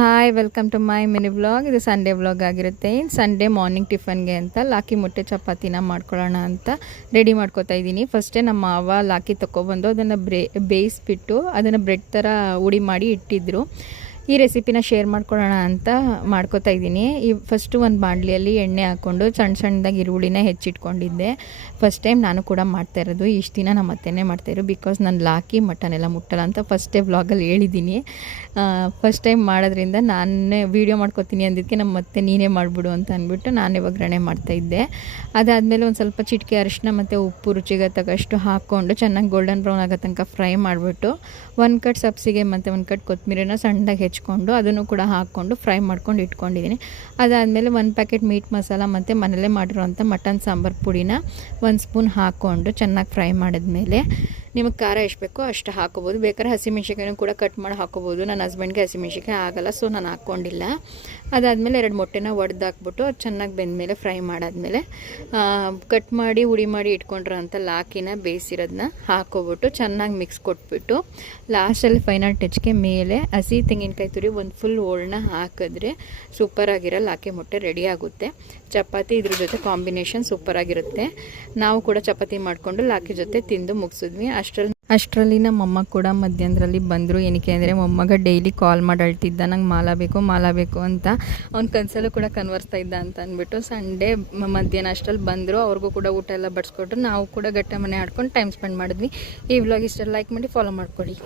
Hi welcome to my mini vlog. ಇದು Sunday vlog ಆಗಿರುತ್ತೆ. Sunday morning ಟಿಫನ್ಗೆ ಅಂತ ಲಾಕಿ ಮೊಟ್ಟೆ ಚಪಾತಿನ ಮಾಡ್ಕೊಳ್ಳೋಣ ಅಂತ ರೆಡಿ ಮಾಡ್ಕೊತಾ ಇದ್ದೀನಿ. ಫಸ್ಟೇ ನಮ್ಮ ಮಾವ ಲಾಕಿ ತೊಗೊಬಂದು ಅದನ್ನು ಬೇಯಿಸ್ಬಿಟ್ಟು ಅದನ್ನು ಬ್ರೆಡ್ ಥರ ಉಡಿ ಮಾಡಿ ಇಟ್ಟಿದ್ರು. ಈ ರೆಸಿಪಿನ ಶೇರ್ ಮಾಡ್ಕೊಳ್ಳೋಣ ಅಂತ ಮಾಡ್ಕೋತಾ ಇದ್ದೀನಿ. ಫಸ್ಟು ಒಂದು ಬಾಣಲಿಯಲ್ಲಿ ಎಣ್ಣೆ ಹಾಕ್ಕೊಂಡು ಸಣ್ಣದಾಗಿ ಈರುಳ್ಳಿನ ಹೆಚ್ಚಿಟ್ಕೊಂಡಿದ್ದೆ. ಫಸ್ಟ್ ಟೈಮ್ ನಾನು ಕೂಡ ಮಾಡ್ತಾ ಇರೋದು. ಇಷ್ಟು ದಿನ ನಮ್ಮ ಅತ್ತೆನೇ ಮಾಡ್ತಾಯಿದ್ರು, ಬಿಕಾಸ್ ನಾನು ಲಾಕಿ ಮಟನ್ ಎಲ್ಲ ಮುಟ್ಟಲ್ಲ ಅಂತ ಫಸ್ಟೇ ವ್ಲಾಗಲ್ಲಿ ಹೇಳಿದ್ದೀನಿ. ಫಸ್ಟ್ ಟೈಮ್ ಮಾಡೋದ್ರಿಂದ ನಾನೇ ವೀಡಿಯೋ ಮಾಡ್ಕೊತೀನಿ ಅಂದಿದ್ದಕ್ಕೆ ನಮ್ಮ ಅತ್ತೆ ನೀನೇ ಮಾಡಿಬಿಡು ಅಂತ ಅಂದ್ಬಿಟ್ಟು ನಾನೇ ಒಗ್ಗರಣೆ ಮಾಡ್ತಾಯಿದ್ದೆ. ಅದಾದಮೇಲೆ ಒಂದು ಸ್ವಲ್ಪ ಚಿಟಿಕೆ ಅರಿಶಿನ ಮತ್ತು ಉಪ್ಪು ರುಚಿಗೆ ತಕ್ಕಷ್ಟು ಹಾಕ್ಕೊಂಡು ಚೆನ್ನಾಗಿ ಗೋಲ್ಡನ್ ಬ್ರೌನ್ ಆಗೋ ತನಕ ಫ್ರೈ ಮಾಡಿಬಿಟ್ಟು ಒಂದು ಕಟ್ ಸಬ್ಸಿಗೆ ಮತ್ತು ಒಂದು ಕಟ್ ಕೊತ್ತಂಬರಿನ ಸಣ್ಣದಾಗಿ ಹೆಚ್ಕೊಂಡು ಅದನ್ನು ಕೂಡ ಹಾಕ್ಕೊಂಡು ಫ್ರೈ ಮಾಡ್ಕೊಂಡು ಇಟ್ಕೊಂಡಿದ್ದೀನಿ. ಅದಾದಮೇಲೆ ಒಂದು ಪ್ಯಾಕೆಟ್ ಮೀಟ್ ಮಸಾಲ ಮತ್ತು ಮನೇಲೇ ಮಾಡಿರೋವಂಥ ಮಟನ್ ಸಾಂಬಾರು ಪುಡಿನ 1 ಸ್ಪೂನ್ ಹಾಕ್ಕೊಂಡು ಚೆನ್ನಾಗಿ ಫ್ರೈ ಮಾಡಿದ್ಮೇಲೆ ನಿಮಗೆ ಖಾರ ಎಷ್ಟು ಬೇಕೋ ಅಷ್ಟು ಹಾಕೋಬೋದು. ಬೇಕಾದ್ರೆ ಹಸಿಮೆಣ್ಸಿಕಾಯಿನೂ ಕೂಡ ಕಟ್ ಮಾಡಿ ಹಾಕೋಬೋದು. ನನ್ನ ಹಸ್ಬೆಂಡ್ಗೆ ಹಸಿಮೆಣ್ಸಿಕಾಯಿ ಆಗೋಲ್ಲ, ಸೊ ನಾನು ಹಾಕ್ಕೊಂಡಿಲ್ಲ. ಅದಾದಮೇಲೆ 2 ಮೊಟ್ಟೆನ ಒಡೆದು ಹಾಕ್ಬಿಟ್ಟು ಅದು ಚೆನ್ನಾಗಿ ಬೆಂದಮೇಲೆ ಫ್ರೈ ಮಾಡಾದಮೇಲೆ ಕಟ್ ಮಾಡಿ ಉಡಿ ಮಾಡಿ ಇಟ್ಕೊಂಡಿರೋಂಥ ಲಾಕಿನ ಬೇಯಿಸಿರೋದನ್ನ ಹಾಕೋಬಿಟ್ಟು ಚೆನ್ನಾಗಿ ಮಿಕ್ಸ್ ಕೊಟ್ಬಿಟ್ಟು ಲಾಸ್ಟಲ್ಲಿ ಫೈನಲ್ ಟಚ್ಗೆ ಮೇಲೆ ಹಸಿ ತೆಂಗಿನಕಾಯಿ ತುರಿ ಒಂದು ಫುಲ್ ಓಳನ್ನ ಹಾಕಿದ್ರೆ ಸೂಪರಾಗಿರೋ ಲಾಕಿ ಮೊಟ್ಟೆ ರೆಡಿ ಆಗುತ್ತೆ. ಚಪಾತಿ ಇದ್ರ ಜೊತೆ ಕಾಂಬಿನೇಷನ್ ಸೂಪರಾಗಿರುತ್ತೆ. ನಾವು ಕೂಡ ಚಪಾತಿ ಮಾಡಿಕೊಂಡು ಲಾಕಿ ಜೊತೆ ತಿಂದು ಮುಗಿಸಿದ್ವಿ. ಅಷ್ಟರಲ್ಲಿ ನಮ್ಮ ಮೊಮ್ಮ ಕೂಡ ಮಧ್ಯಾಹ್ನದಲ್ಲಿ ಬಂದರು. ಏನಕ್ಕೆ ಅಂದರೆ ಮೊಮ್ಮಗ ಡೈಲಿ ಕಾಲ್ ಮಾಡಿ ಅಳ್ತಿದ್ದ, ನಂಗೆ ಮಾಲ ಬೇಕು ಅಂತ. ಅವ್ನ ಕನಸಲ್ಲೂ ಕೂಡ ಕನ್ವರ್ಸ್ತಾ ಇದ್ದ ಅಂತ ಅಂದ್ಬಿಟ್ಟು ಸಂಡೇ ಮಧ್ಯಾಹ್ನ ಅಷ್ಟರಲ್ಲಿ ಬಂದರು. ಅವ್ರಿಗೂ ಕೂಡ ಊಟ ಎಲ್ಲ ಬಡಿಸ್ಕೊಟ್ರು. ನಾವು ಕೂಡ ಗಟ್ಟೆ ಮನೆ ಆಡ್ಕೊಂಡು ಟೈಮ್ ಸ್ಪೆಂಡ್ ಮಾಡಿದ್ವಿ. ಈ ವ್ಲಾಗ್ ಇಷ್ಟ ಲೈಕ್ ಮಾಡಿ ಫಾಲೋ ಮಾಡ್ಕೊಳ್ಳಿ.